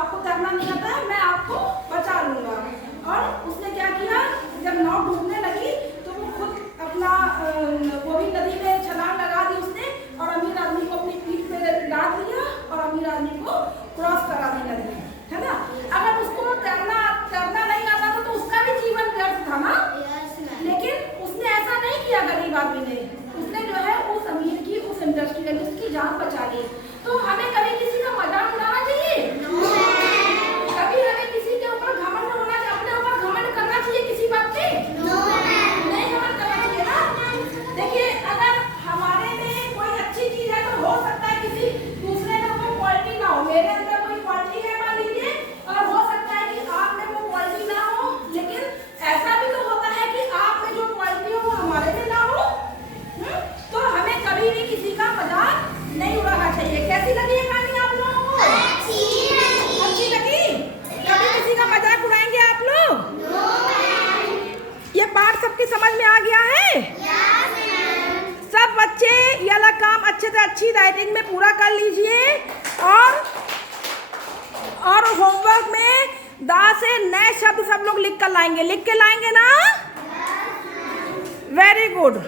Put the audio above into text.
आपको तैरना नहीं आता है, मैं आपको बचा लूंगा। और उसने क्या किया, जब नाव डूबने लगी तो वो खुद अपना वो भी नदी में छलांग लगा दी उसने, और अमीर आदमी को अपनी पीठ पे लाद लिया और अमीर आदमी को क्रॉस करा दी नदी, है ना। अगर उसको तैरना नहीं आता तो उसका भी जीवन व्यर्थ था ना। लेकिन उसने ऐसा नहीं किया, गरीब आदमी ने, उसने जो है उस अमीर की, उस इंडस्ट्रियलिस्ट की जान बचा ली। तो हमें कभी किसी का मजाक उड़ाना चाहिए? कभी हमें किसी के ऊपर घमंड होना चाहिए, अपने ऊपर घमंड करना चाहिए किसी बात पे? नहीं घमंड करना चाहिए ना। देखिए, अगर हमारे में कोई अच्छी चीज है तो हो सकता है किसी दूसरे में वो क्वालिटी ना हो। मेरे अंदर कोई क्वालिटी है मान लीजिए, और हो सकता है कि आप में वो क्वालिटी ना हो, लेकिन ऐसा भी तो होता है कि आप में जो क्वालिटी हो वो हमारे में ना हो। तो हमें कभी भी किसी का मजाक नहीं उड़ाना चाहिए। कैसी लगी ये कहानी आप लोगों को? अच्छी लगी? कभी किसी का मजाक उड़ाएंगे आप लोग? ये पाठ सबकी समझ में आ गया है? सब बच्चे ये वाला काम अच्छे से अच्छी राइटिंग में पूरा कर लीजिए, और होमवर्क में दा से नए शब्द सब लोग लिख कर लाएंगे। लिख के लाएंगे ना? Very good.